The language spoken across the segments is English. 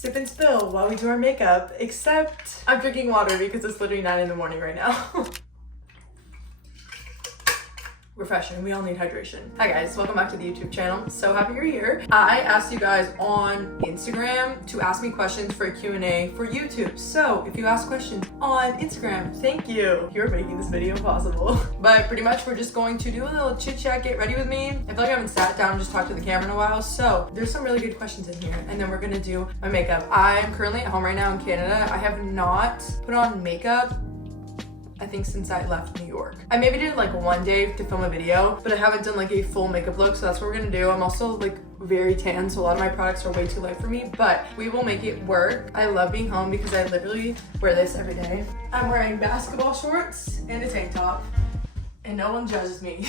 sip and spill while we do our makeup, except I'm drinking water because it's literally 9 in the morning right now. Refreshing. We all need hydration. Hi guys, welcome back to the YouTube channel. So happy you're here. I asked you guys on Instagram to ask me questions for a Q&A for YouTube. So if you ask questions on Instagram, thank you. You're making this video possible. But pretty much we're just going to do a little chit chat, get ready with me. I feel like I haven't sat down and just talked to the camera in a while. So there's some really good questions in here. And then we're gonna do my makeup. I'm currently at home right now in Canada. I have not put on makeup I think since I left New York. I maybe did like one day to film a video, but I haven't done like a full makeup look, so that's what we're gonna do. I'm also like very tan, so a lot of my products are way too light for me, but we will make it work. I love being home because I literally wear this every day. I'm wearing basketball shorts and a tank top, and no one judges me.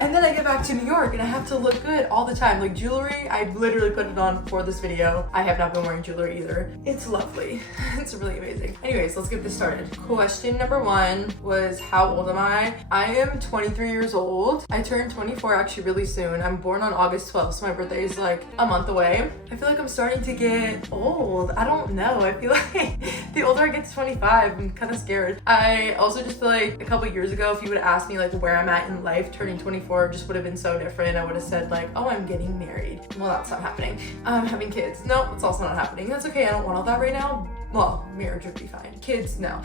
And then I get back to New York and I have to look good all the time. Like jewelry, I literally put it on for this video. I have not been wearing jewelry either. It's lovely. It's really amazing. Anyways, let's get this started. Question number 1 was, how old am I? I am 23 years old. I turned 24 actually really soon. I'm born on August 12th, so my birthday is like a month away. I feel like I'm starting to get old. I don't know. I feel like the older I get to 25, I'm kind of scared. I also just feel like a couple years ago, if you would have asked me like where I'm at in life, turning 24 just would have been so different. I would have said like, oh, I'm getting married. Well, that's not happening. Having kids. No, it's also not happening. That's okay. I don't want all that right now. Well, marriage would be fine. Kids, no.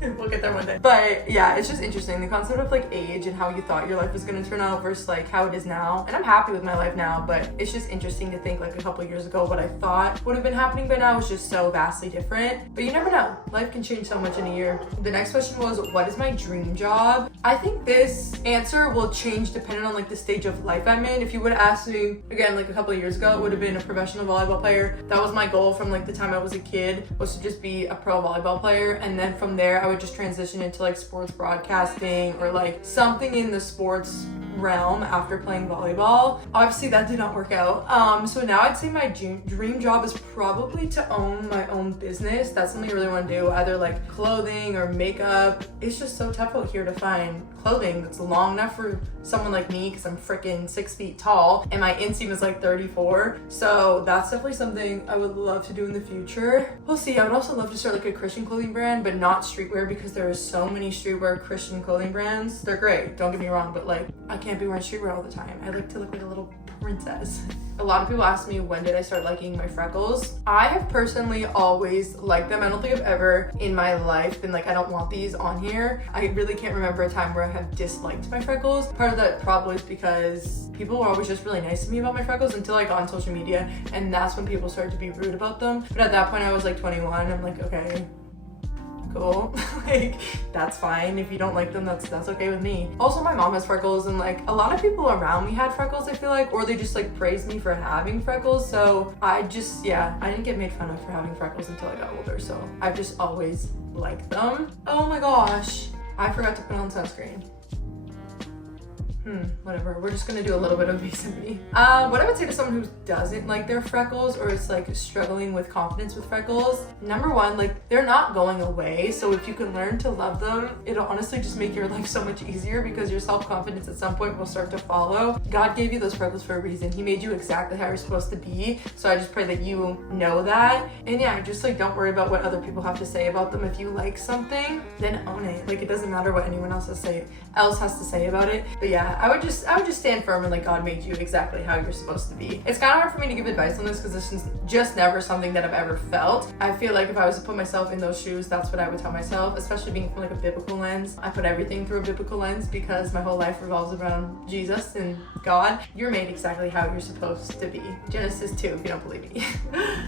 We'll get there one day. But yeah, it's just interesting. The concept of like age and how you thought your life was gonna turn out versus like how it is now. And I'm happy with my life now, but it's just interesting to think like a couple years ago what I thought would have been happening by now was just so vastly different. But you never know. Life can change so much in a year. The next question was, what is my dream job? I think this answer will change depending on like the stage of life I'm in. If you would have asked me again like a couple of years ago, it would have been a professional volleyball player. That was my goal from like the time I was a kid, was to just be a pro volleyball player. And then from there I would just transition into like sports broadcasting or like something in the sports realm after playing volleyball. Obviously that did not work out. So now I'd say my dream job is probably to own my own business. That's something I really want to do, either like clothing or makeup. It's just so tough out here to find clothing that's long enough for someone like me because I'm freaking 6 feet tall and my inseam is like 34. So that's definitely something I would love to do in the future. We'll see. I would also love to start like a Christian clothing brand, but not streetwear, because there are so many streetwear Christian clothing brands. They're great, don't get me wrong, but like I can't be wearing streetwear all the time. I like to look like a little princess. A lot of people ask me, when did I start liking my freckles? I have personally always liked them. I don't think I've ever in my life been like, I don't want these on here. I really can't remember a time where I have disliked my freckles. Part of that probably is because people were always just really nice to me about my freckles until I got on social media, and that's when people started to be rude about them. But at that point I was like 21. I'm like, okay, cool. Like that's fine. If you don't like them, that's okay with me. Also, my mom has freckles, and like a lot of people around me had freckles, I feel like, or they just like praised me for having freckles. So I just, yeah, I didn't get made fun of for having freckles until I got older. So I've just always liked them. Oh my gosh, I forgot to put on sunscreen. Whatever. We're just gonna do a little bit of basic me. What I would say to someone who doesn't like their freckles or is like struggling with confidence with freckles, number 1, like they're not going away. So if you can learn to love them, it'll honestly just make your life so much easier, because your self-confidence at some point will start to follow. God gave you those freckles for a reason. He made you exactly how you're supposed to be. So I just pray that you know that. And yeah, just like don't worry about what other people have to say about them. If you like something, then own it. Like it doesn't matter what anyone else has to say about it. But yeah, I would just stand firm and like God made you exactly how you're supposed to be. It's kind of hard for me to give advice on this because this is just never something that I've ever felt. I feel like if I was to put myself in those shoes, that's what I would tell myself, especially being from like a biblical lens. I put everything through a biblical lens because my whole life revolves around Jesus and God. You're made exactly how you're supposed to be. Genesis 2, if you don't believe me.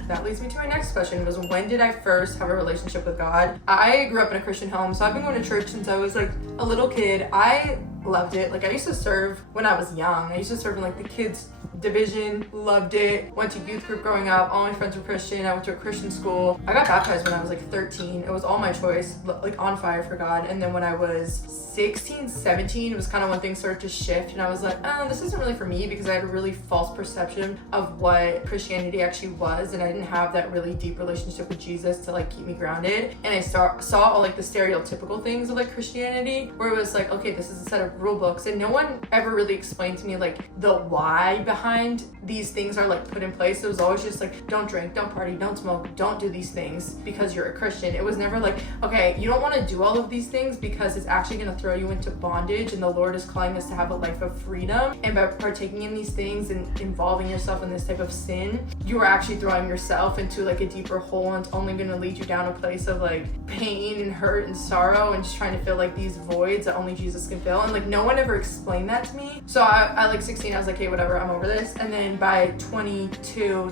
That leads me to my next question, was when did I first have a relationship with God? I grew up in a Christian home, so I've been going to church since I was like a little kid. I loved it. Like I used to serve when I was young. I used to serve in like the kids division, loved it. Went to youth group growing up. All my friends were Christian. I went to a Christian school. I got baptized when I was like 13. It was all my choice, like on fire for God. And then when I was 16, 17, it was kind of when things started to shift, and I was like, oh, this isn't really for me, because I had a really false perception of what Christianity actually was, and I didn't have that really deep relationship with Jesus to like keep me grounded. And I saw all like the stereotypical things of like Christianity, where it was like, okay, this is a set of rule books, and no one ever really explained to me like the why behind mind, these things are like put in place. It was always just like, don't drink, don't party, don't smoke, don't do these things because you're a Christian. It was never like, okay, you don't want to do all of these things because it's actually going to throw you into bondage, and the Lord is calling us to have a life of freedom. And by partaking in these things and involving yourself in this type of sin, you are actually throwing yourself into like a deeper hole, and it's only going to lead you down a place of like pain and hurt and sorrow and just trying to fill like these voids that only Jesus can fill. And like no one ever explained that to me. So I like 16, I was like, hey, whatever, I'm over this. And then by 22,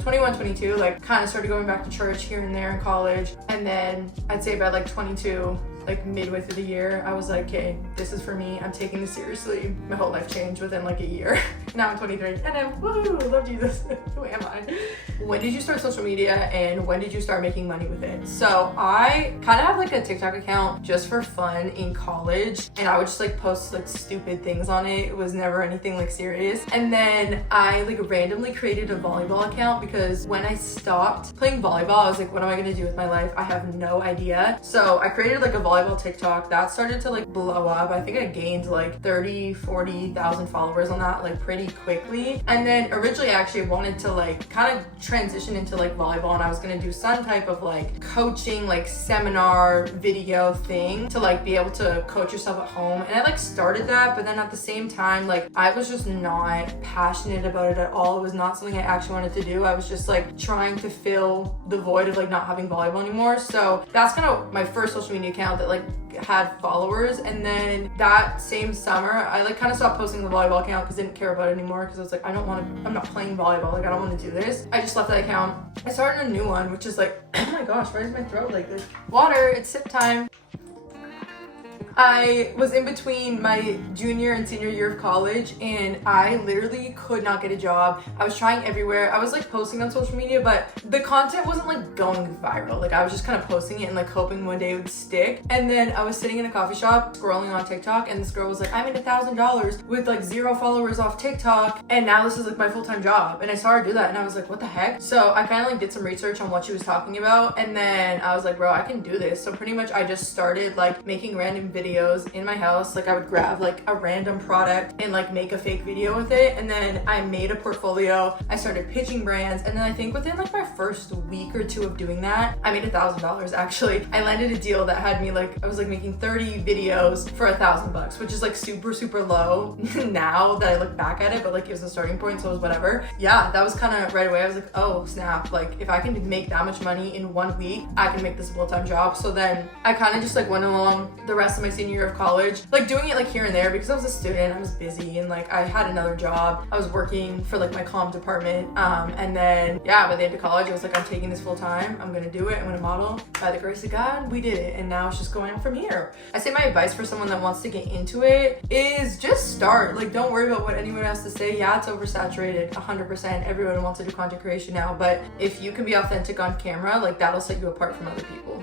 like kind of started going back to church here and there in college. And then I'd say by like 22, like midway through the year, I was like, okay, this is for me. I'm taking this seriously. My whole life changed within like a year. Now I'm 23 and I'm, woohoo, love Jesus. Who am I? When did you start social media and when did you start making money with it? So I kind of have like a TikTok account just for fun in college, and I would just like post like stupid things on it. It was never anything like serious. And then I like randomly created a volleyball account because when I stopped playing volleyball, I was like, what am I gonna do with my life? I have no idea. So I created like a volleyball TikTok that started to like blow up. I think I gained like 40,000 followers on that like pretty quickly. And then originally I actually wanted to like kind of transition into like volleyball, and I was gonna do some type of like coaching, like seminar video thing to like be able to coach yourself at home. And I like started that, but then at the same time, like I was just not passionate about it at all. It was not something I actually wanted to do. I was just like trying to fill the void of like not having volleyball anymore. So that's kind of my first social media account that like had followers. And then that same summer I like kind of stopped posting the volleyball account because I didn't care about it anymore, because I was like, I'm not playing volleyball, like I don't want to do this. I just left that account. I started a new one, which is like, oh my gosh, why is my throat like this? Water, it's sip time. I was in between my junior and senior year of college, and I literally could not get a job. I was trying everywhere. I was like posting on social media, but the content wasn't like going viral. Like I was just kind of posting it and like hoping one day it would stick. And then I was sitting in a coffee shop scrolling on TikTok, and this girl was like, I made $1,000 with like 0 followers off TikTok, and now this is like my full-time job. And I saw her do that, and I was like, what the heck? So I kind of like did some research on what she was talking about, and then I was like, bro, I can do this. So pretty much I just started like making random videos in my house. Like I would grab like a random product and like make a fake video with it, and then I made a portfolio. I started pitching brands, and then I think within like my first week or two of doing that, I made $1,000 actually. I landed a deal that had me like, I was like making 30 videos for $1,000, which is like super low now that I look back at it, but like it was a starting point, so it was whatever. Yeah, that was kind of right away. I was like, oh snap, like if I can make that much money in 1 week, I can make this a full-time job. So then I kind of just like went along the rest of my senior year of college, like doing it like here and there because I was a student, I was busy, and like I had another job. I was working for like my comm department. And then yeah, by the end of college, I was like, I'm taking this full time. I'm gonna do it. I'm gonna model. By the grace of God, we did it, and now it's just going on from here. I say my advice for someone that wants to get into it is just start. Like don't worry about what anyone has to say. Yeah, it's oversaturated 100%. Everyone wants to do content creation now, but if you can be authentic on camera, like that'll set you apart from other people.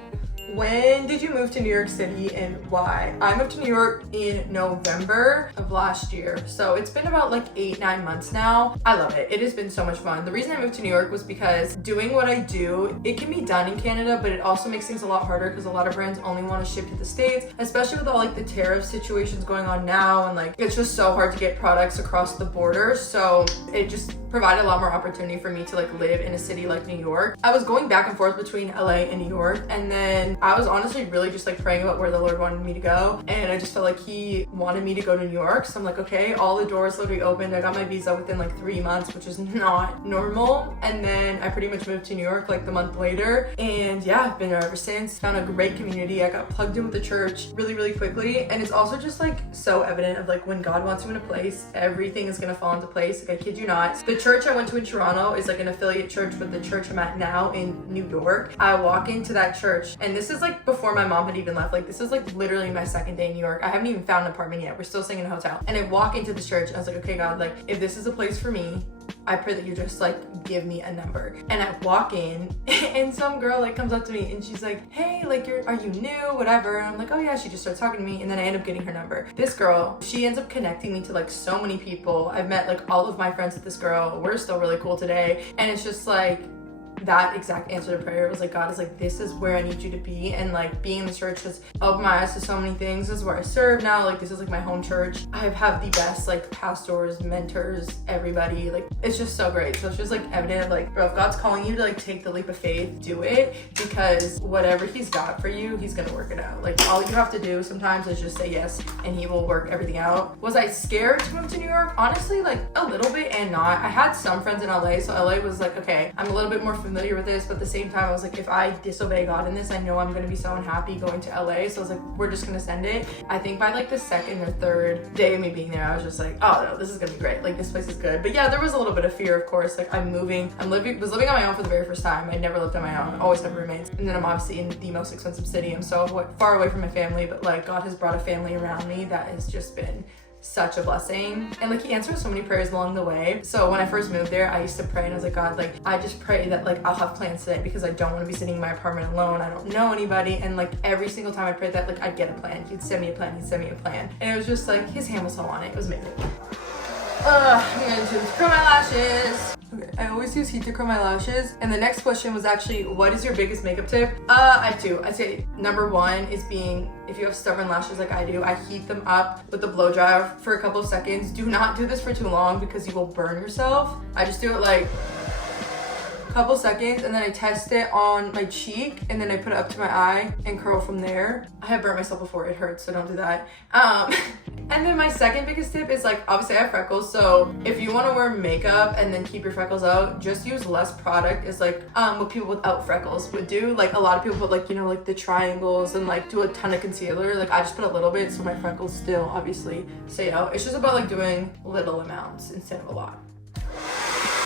When did you move to New York City and why? I moved to New York in November of last year. So it's been about like 8-9 months now. I love it. It has been so much fun. The reason I moved to New York was because doing what I do, it can be done in Canada, but it also makes things a lot harder because a lot of brands only want to ship to the States, especially with all like the tariff situations going on now. And like, it's just so hard to get products across the border. So it just provided a lot more opportunity for me to like live in a city like New York. I was going back and forth between LA and New York, and then I was honestly really just like praying about where the Lord wanted me to go, and I just felt like he wanted me to go to New York. So I'm like, okay, all the doors literally opened. I got my visa within like 3 months, which is not normal. And then I pretty much moved to New York like the month later, and yeah, I've been there ever since. Found a great community. I got plugged in with the church really quickly, and it's also just like so evident of like when God wants you in a place, everything is gonna fall into place. Like I kid you not. The church I went to in Toronto is like an affiliate church with the church I'm at now in New York. I walk into that church, and this is like before my mom had even left. Like this is like literally my second day in New York. I haven't even found an apartment yet. We're still staying in a hotel. And I walk into the church and I was like, okay, God, like if this is a place for me, I pray that you just like give me a number. And I walk in and some girl like comes up to me and she's like, hey, like are you new, whatever. And I'm like, oh yeah. She just starts talking to me, and then I end up getting her number. This girl, she ends up connecting me to like so many people. I've met like all of my friends with this girl. We're still really cool today. And it's just like, that exact answer to prayer. It was like, God is like, this is where I need you to be. And like being in the church has opened my eyes to so many things. This is where I serve now. Like this is like my home church. I have the best like pastors, mentors, everybody. Like it's just so great. So it's just like evident, like, bro, if God's calling you to like take the leap of faith, do it, because whatever he's got for you, he's gonna work it out. Like all you have to do sometimes is just say yes and he will work everything out. Was I scared to move to New York? Honestly, like a little bit and not. I had some friends in LA, so LA was like, okay, I'm a little bit more familiar with this, but at the same time I was like, if I disobey God in this, I know I'm gonna be so unhappy going to LA. So I was like, we're just gonna send it. I think by like the second or third day of me being there, I was just like, oh no, this is gonna be great. Like this place is good. But yeah, there was a little bit of fear, of course. Like was living on my own for the very first time. I never lived on my own, always have roommates. And then I'm obviously in the most expensive city. I'm so far away from my family, but like God has brought a family around me that has just been such a blessing. And like he answered so many prayers along the way. So when I first moved there, I used to pray and I was like, God, like I just pray that like I'll have plans today, because I don't want to be sitting in my apartment alone. I don't know anybody. And like every single time I prayed that, like I'd get a plan. He'd send me a plan. And it was just like his hand was so on it. It was amazing. I'm going to curl my lashes. Okay, I always use heat to curl my lashes. And the next question was actually, what is your biggest makeup tip? I have two. I'd say number one is if you have stubborn lashes like I do, I heat them up with the blow dryer for a couple of seconds. Do not do this for too long because you will burn yourself. I just do it like couple seconds and then I test it on my cheek and then I put it up to my eye and curl from there. I have burnt myself before, it hurts, so don't do that. And then my second biggest tip is like, obviously I have freckles, so if you want to wear makeup and then keep your freckles out, just use less product. Is like what people without freckles would do. Like a lot of people put like, you know, like the triangles and like do a ton of concealer. Like I just put a little bit so my freckles still obviously stay out. It's just about like doing little amounts instead of a lot.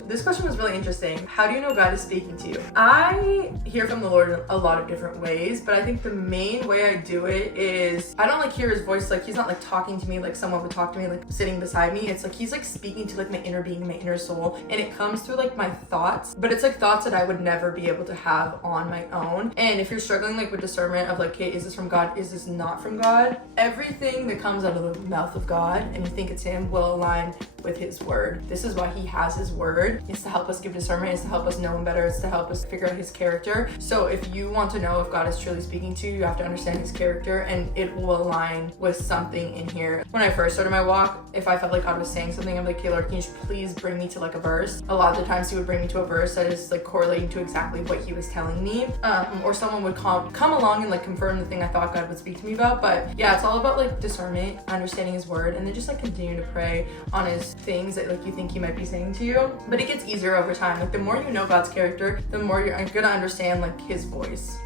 This question was really interesting. How do you know God is speaking to you? I hear from the Lord in a lot of different ways, but I think the main way I do it is I don't like hear his voice. Like he's not like talking to me like someone would talk to me, like sitting beside me. It's like he's like speaking to like my inner being, my inner soul, and it comes through like my thoughts, but it's like thoughts that I would never be able to have on my own. And if you're struggling like with discernment of like, okay, is this from God? Is this not from God? Everything that comes out of the mouth of God and you think it's him will align with his word. This is why he has his word. It's to help us give discernment. It's to help us know him better. It's to help us figure out his character. So if you want to know if God is truly speaking to you, you have to understand his character, and it will align with something in here. When I first started my walk, if I felt like God was saying something, I'm like, okay, Lord, can you please bring me to like a verse? A lot of the times he would bring me to a verse that is like correlating to exactly what he was telling me. Or someone would come along and like confirm the thing I thought God would speak to me about. But yeah, it's all about like discernment, understanding his word, and then just like continue to pray on his things that like you think he might be saying to you. But it gets easier over time. Like the more you know God's character, the more you're gonna understand like his voice.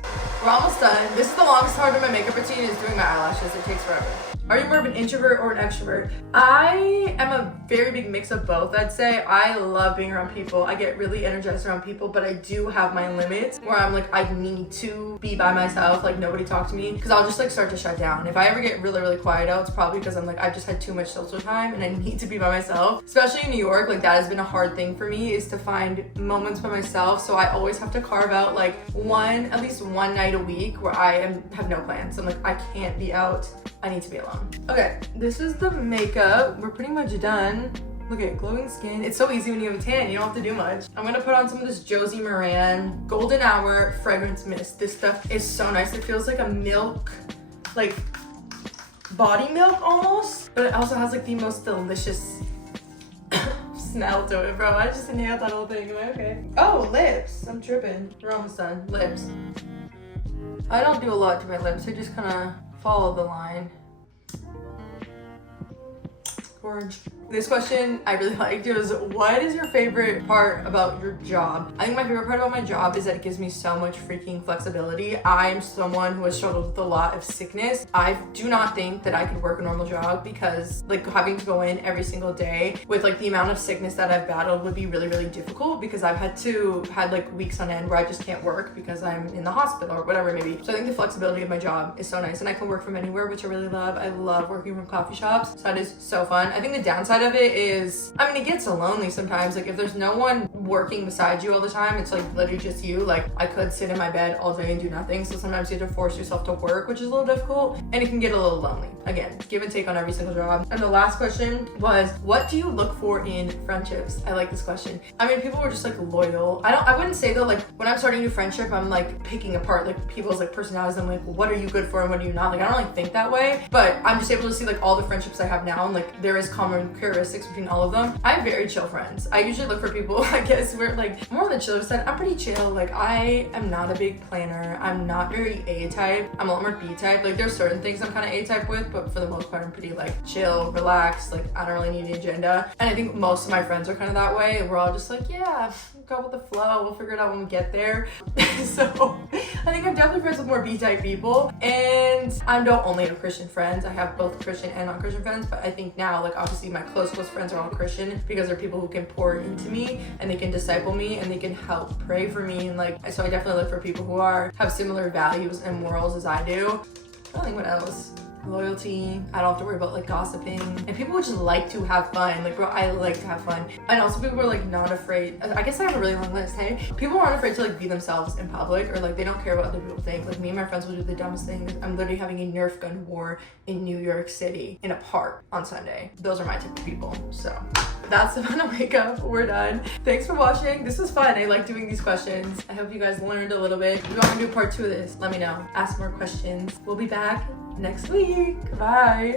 We're almost done. This is the longest part of my makeup routine, is doing my eyelashes. It takes forever. Are you more of an introvert or an extrovert? I am a very big mix of both, I'd say. I love being around people. I get really energized around people, but I do have my limits where I'm like, I need to be by myself, like nobody talk to me, because I'll just like start to shut down. If I ever get really, really quiet out, it's probably because I'm like, I've just had too much social time and I need to be by myself. Especially in New York, like that has been a hard thing for me, is to find moments by myself. So I always have to carve out like at least one night a week where I have no plans. So I'm like, I can't be out. I need to be alone. Okay, this is the makeup. We're pretty much done. Look at glowing skin. It's so easy when you have a tan. You don't have to do much. I'm gonna put on some of this Josie Moran Golden Hour Fragrance Mist. This stuff is so nice. It feels like a milk, like body milk almost, but it also has like the most delicious smell to it, bro. I just inhaled that whole thing. Am I okay? Oh, lips. I'm tripping. We're almost done. Lips. I don't do a lot to my lips. I just kind of follow the line. Orange. This question I really liked. It was, what is your favorite part about your job? I think my favorite part about my job is that it gives me so much freaking flexibility. I'm someone who has struggled with a lot of sickness. I do not think that I could work a normal job, because like having to go in every single day with like the amount of sickness that I've battled would be really, really difficult, because I've had like weeks on end where I just can't work because I'm in the hospital or whatever it may be. So I think the flexibility of my job is so nice, and I can work from anywhere, which I really love. I love working from coffee shops. So that is so fun. I think the downside of it is, I mean, it gets so lonely sometimes. Like if there's no one working beside you all the time. It's like literally just you. Like I could sit in my bed all day and do nothing. So sometimes you have to force yourself to work, which is a little difficult, and it can get a little lonely. Again, give and take on every single job. And the last question was, what do you look for in friendships? I like this question. I mean, people were just like loyal. I wouldn't say though, like when I'm starting a new friendship, I'm like picking apart like people's like personalities. I'm like, well, what are you good for and what are you not? Like I don't like think that way, but I'm just able to see like all the friendships I have now, and like there is common characteristics between all of them. I have very chill friends. I usually look for people, I guess, we're like more on the chiller side. I'm pretty chill. Like I am not a big planner. I'm not very A-type. I'm a lot more B-type. Like there's certain things I'm kind of A-type with, but for the most part I'm pretty like chill, relaxed. Like I don't really need an agenda. And I think most of my friends are kind of that way. We're all just like, yeah, go with the flow. We'll figure it out when we get there. So I think I'm definitely friends with more B-type people. And I don't only have Christian friends. I have both Christian and non-Christian friends. But I think now, like obviously my close friends are all Christian because they're people who can pour into me and they can disciple me and they can help pray for me. And like, so I definitely look for people who have similar values and morals as I do. I think what else? Loyalty. I don't have to worry about like gossiping, and people would just like to have fun. Like bro, I like to have fun. And also people are like not afraid. I guess I have a really long list. Hey, people aren't afraid to like be themselves in public, or like they don't care what other people think. Like me and my friends will do the dumbest things. I'm literally having a Nerf gun war in New York City in a park on Sunday. Those are my type of people. So that's the final makeup. We're done. Thanks for watching. This was fun. I like doing these questions. I hope you guys learned a little bit. If you want to do part 2 of this, let me know. Ask more questions. We'll be back next week. Bye.